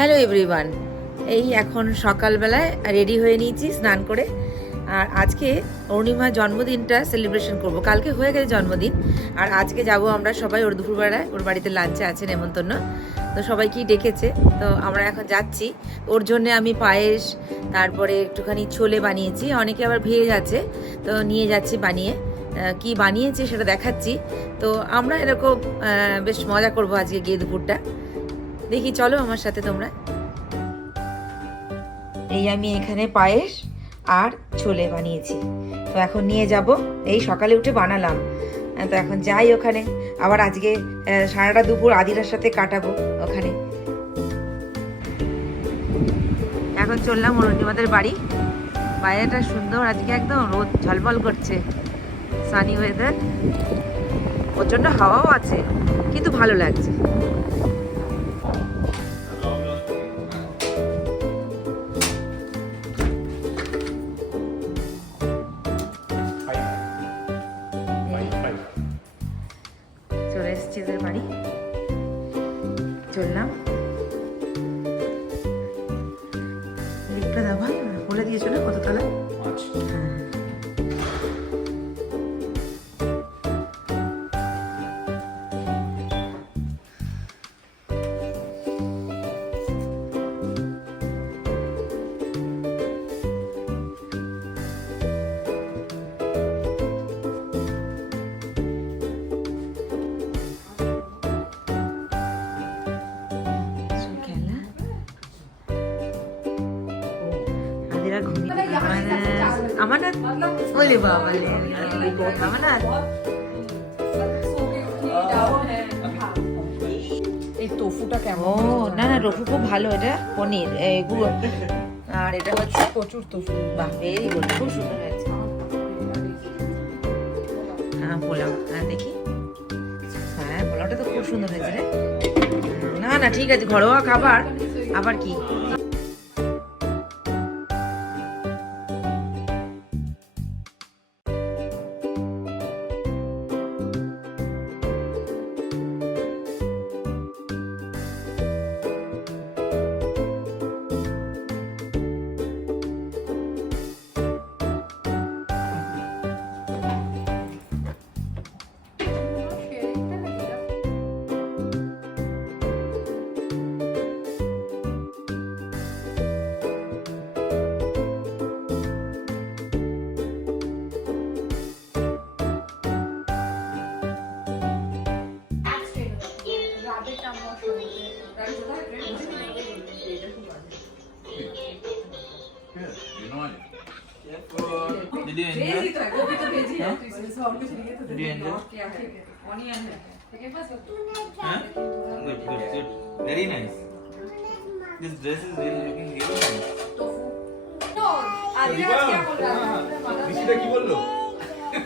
Hello everyone, এই এখন সকালবেলায় রেডি হয়ে নিয়েছি স্নান করে। আর আজকে অরুণিমার জন্মদিনটা সেলিব্রেশন করব। কালকে হয়ে গেছে জন্মদিন, আর আজকে যাব আমরা সবাই ওর দুপুরবেলায়। ওর বাড়িতে লাঞ্চে আছে নেমন্তন্ন, তো সবাইকেই ডেকেছে। তো আমরা এখন যাচ্ছি। ওর জন্য আমি পায়েস, তারপরে একটুখানি ছোলে বানিয়েছি, অনেকে আবার ভেজ আছে, তো নিয়ে যাচ্ছি বানিয়ে। কি বানিয়েছি সেটা দেখাচ্ছি। তো আমরা এরকম বেশ মজা করব আজকে গিয়ে দুপুরটা। দেখি, চলো আমার সাথে তোমরা। এই আমি এখানে পায়েস আর ছোলে বানিয়েছি, তো এখন নিয়ে যাব। এই সকালে উঠে বানালাম, তো এখন যাই ওখানে। আবার আজকে সারাটা দুপুর আদিরার সাথে কাটাবো ওখানে। এখন চললাম অরুণিমাদের বাড়ি। বাইরেটা সুন্দর, আজকে একদম রোদ ঝলমল করছে, সানি ওয়েদার, প্রচণ্ড হাওয়াও আছে, কিন্তু ভালো লাগছে। চলে এসেছি এদের বাড়ি, চললাম। লিফটটা দাও ভাই, বলে দিয়েছো না কত তলা? আমানত বলে বাবা, আমানত এই টোফুটা কেমন? ও না না, টোফু খুব ভালো, এটা পনির গুঁড়ো, আর এটা হচ্ছে প্রচুর টোফু। বাহ, ভেরি গুড, খুব সুন্দর হয়েছে। হ্যাঁ পোলাও, হ্যাঁ দেখি, হ্যাঁ পোলাওটা তো খুব সুন্দর হয়েছে রে। না না ঠিক আছে, ঘরোয়া খাবার আবার কি। Did you enjoy? Did you enjoy? Huh? Good, good, good. Very nice. This dress is really looking really nice.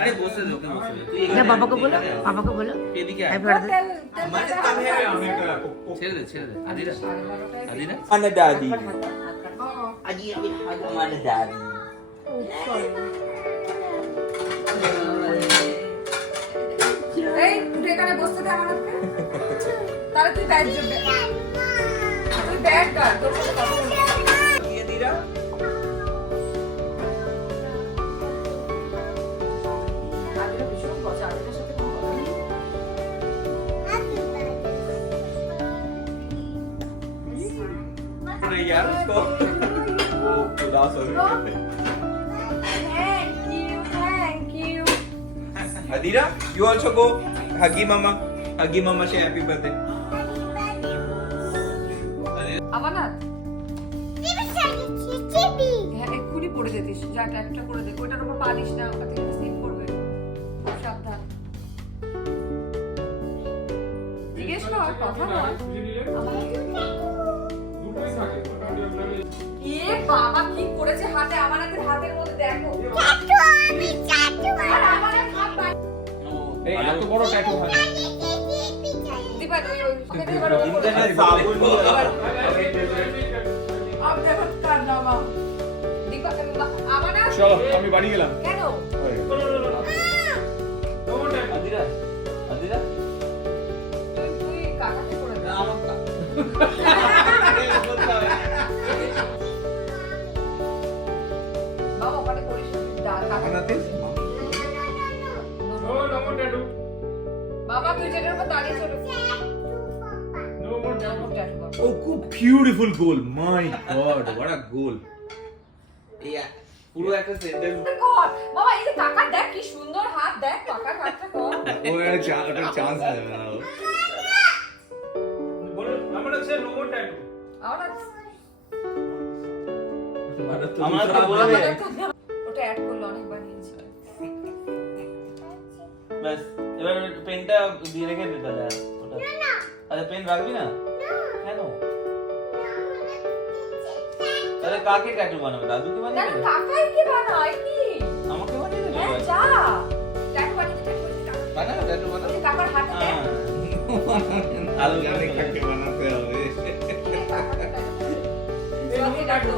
अरे बोल से लोग ना पापा को बोलो, पापा को बोलो। Happy birthday. छेड़ दे Adira Adira Mana daddy? Adi mana daddy? এই তুই এখানে বসতে দে আমাকে, তাহলে তুই ব্যাগ যাবে, তুই ব্যাগ কাট, তোর সাথে কথা বলবো। Iya Dira? আদিরা ভীষণ মজা, আদিরার সাথে কথা বলি। Udah ya, let's go. Oh, udah sorry. Thank you. Adira, you also go. Huggy mama. Huggy mama, say happy birthday. আমানত হ্যাঁ, এক্ষুনি পড়ে যেতিস, যা ট্যাপটা করে দে, ওইটার উপর পা দিস না, ওটা থেকে স্লিপ করবে, খুব সাবধান। জিজ্ঞেস কর, কথা বল। এ বাবা কি করেছে হাতে, আমাদের হাতের মধ্যে দেখো। আর আমাদের হাত বাইরে। এই এত বড় ট্যাটু হয়। দিবা ওকে দিবা। ইন্টারনেট সাবুন আপ দেখো কার নামা। দিবা আমাদের। চলো আমি বাড়ি গেলাম। কেন? আদিরা আদিরা তুই কাকাকে করে দে। আমার Oh, beautiful goal. My God, what a goal. এই পুরো একটা সেন্টেন্স কর বাবা, এই যে কাকা দেখ কি সুন্দর হাত, দেখ কাকার হাতটা কর। ও একটা চান্স নেবে না ও। বলো আমরা সে নো মোর ট্যাটু। আমরা আমার তো বলে দে ওটা অ্যাড করলো, অনেকবার নিয়েছি। বাস এবার পেনটা দিয়ে রেখে দে তাহলে ওটা আচ্ছা পেন রাখবি না কেন তাহলে কাকে ট্যাটু বানাবে দাদুকে না বানাবে কাকাই কি বানায় কি? আমাকে বানিয়ে দেবে হ্যাঁ যা ট্যাটু বানিয়ে দে, ট্যাটু বানিয়ে দে, বানা ট্যাটু বানা কাকার হাতে দেখ। আলু জানে কাকে বানাতে হবে। ওকে ট্যাটু।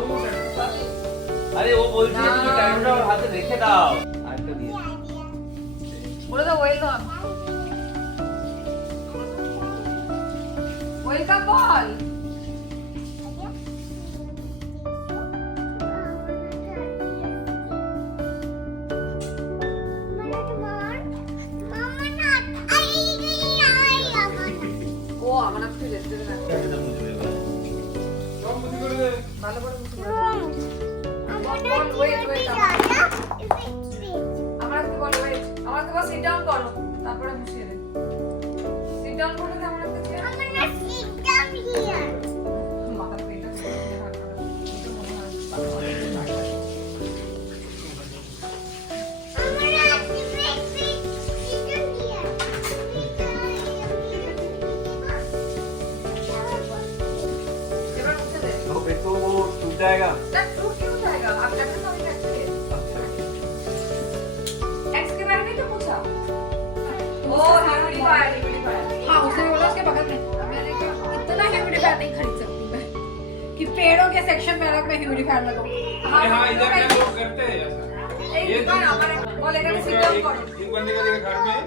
আরে ও বলছে তুমি ট্যাটুটা ওর হাতে রেখে দাও আরেকটা দিয়ে বলে দাও ওয়েলকাম। ওয়েলকাম বল। ও আমার না তুই যেতে দে না। ট্যাটুটা মুছে দেবে সব বুঝি করে দে। ভালো করে মুছে বল ওয়েট ওয়েট। আমার তো বল ওয়েট। আমার তো বল সিট ডাউন করো, তারপরে মুছিয়ে দে। সিট ডাউন করে দে আমার একটা চেয়ার। মাথা পেটটা দিয়ে ভাগ করো। এটা মনে হয় এবার মুছে দে। फिर तो वो टूट जाएगा That fruit क्यों जाएगा? आप ऐसे तो नहीं रखते। X के बारे में तो पूछा। ओ ह्यूमिडिफायर, ह्यूमिडिफायर। हाँ उसने बोला उसके बगल में मैंने कहा इतना ह्यूमिडिफायर नहीं खरीद सकती मैं कि पेड़ों के सेक्शन में अलग मैं ह्यूमिडिफायर लगाऊं। अरे हाँ इधर के लोग करते हैं ऐसा। एक ये बार हमारे बोलेगा कि sit down करो। एक बंदे का देखा घर में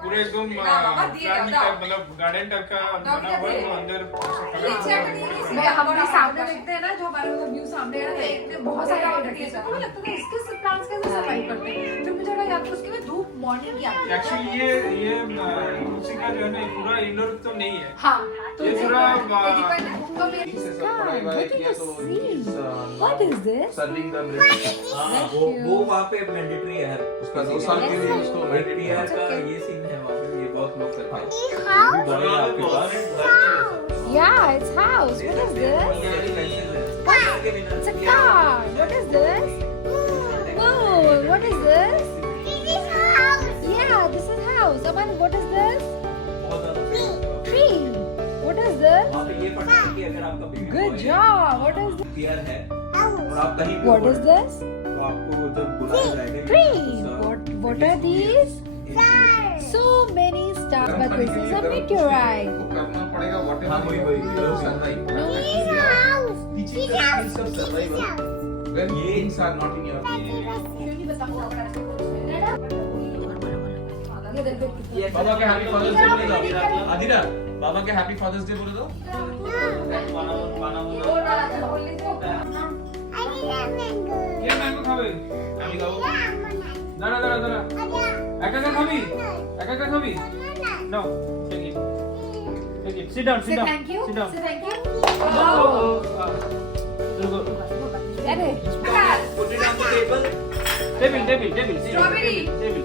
पूरे एकदम ना, बाबा दिए garden दादा। type, मतलब गार्डन टाइप का बना हुआ है, वो अंदर ये चेक नहीं है किसी मैं का। हमारे सामने देखते हैं ना जो हमारे मतलब व्यू सामने है ना एक में बहुत सारे पेड़ लगे हैं मुझे लगता था इसके प्लांट्स कैसे सर्वाइव करते हैं फिर मुझे लगा यार उसके में धूप मॉर्निंग की आती है एक्चुअली ये तुलसी का जो है ना ये पूरा इंडोर तो नहीं है। हाँ ये पूरा तो मेरे What is this? Serving the हाँ वो वहाँ पे मैंडेटरी है उसका 2 साल के लिए उसको मैंडेटरी मैंडेटरी का ये सीन है वहाँ पे ये बहुत लोग करते हैं बड़ा है आपके पास। Yeah, it's house. What is this? It's a car. What is this? Oh, what is this? Yeah, this is house. Aman, what is this? Tree. What is this? वहाँ पे ये पढ़ना है कि अगर आपका baby Good boy job. What is this? clear है और आप कहीं पे What हो is this? तो आपको जब बुलाया जाएगा Tree. What are these? So many stars, but this is a meteorite. वो करना पड़ेगा व्हाट हाँ वही वही When things are not in your बाबा के हैप्पी फादर्स डे बोले दो आदिरा बाबा के हैप्पी फादर्स डे बोले दो वो वाला था, बोल लीजिए। ये मैंगो खावे আমি খাবো দাঁড়া দাঁড়া দাঁড়া একা একা খাবি একা একা খাবি no take it sit down Say sit down thank you. Sit down Say thank you. Table Daddy. put it on the table table Strawberry. Table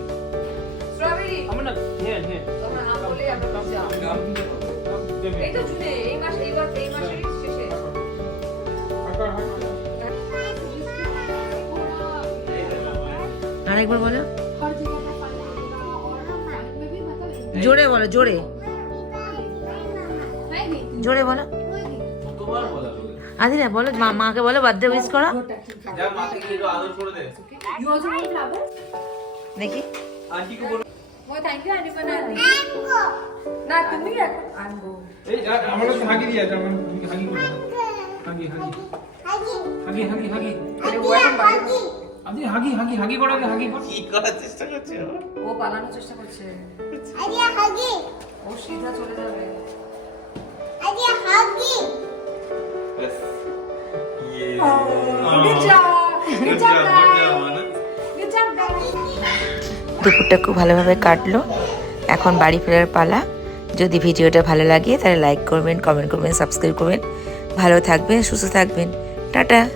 Strawberry। আমার না হিয়ার তোমরা নাম বলে আমরা খুশি হব। টেবিল এই তো জুনে, এই মাসের শেষে। আরেকবার বলো हर जगह का फल मिलेगा और हम प्राइवेट में भी मतलब জোরে বলো জোরে है नहीं জোরে বলো তোমার বলা আদিরা বলো মাকে বলো বার্থডে উইশ করো যা মাকে গিয়ে একটু আদর করে দে You also want flowers? দেখি আন্টি को बोलो Oh, thank you, Annie Banana. না তুমি এখন আনবো। এই আমরা তো হাগি দিয়া আছে আমরা হাগি করব হাগি আরে ও এখন বাইরে। আপনি হাগি করা হাগি কর কি করার চেষ্টা করছে ও পালানোর চেষ্টা করছে। ও সিধা চলে যাবে। बस ये Good job. Good job, guys. आनंद Good job, guys. দুপুরটা খুব ভালোভাবে কাটলো এখন বাড়ি ফেরার পালা যদি ভিডিওটা ভালো লাগে তাহলে লাইক করবেন, কমেন্ট করবেন, সাবস্ক্রাইব করবেন। ভালো থাকবেন, সুস্থ থাকবেন। টাটা।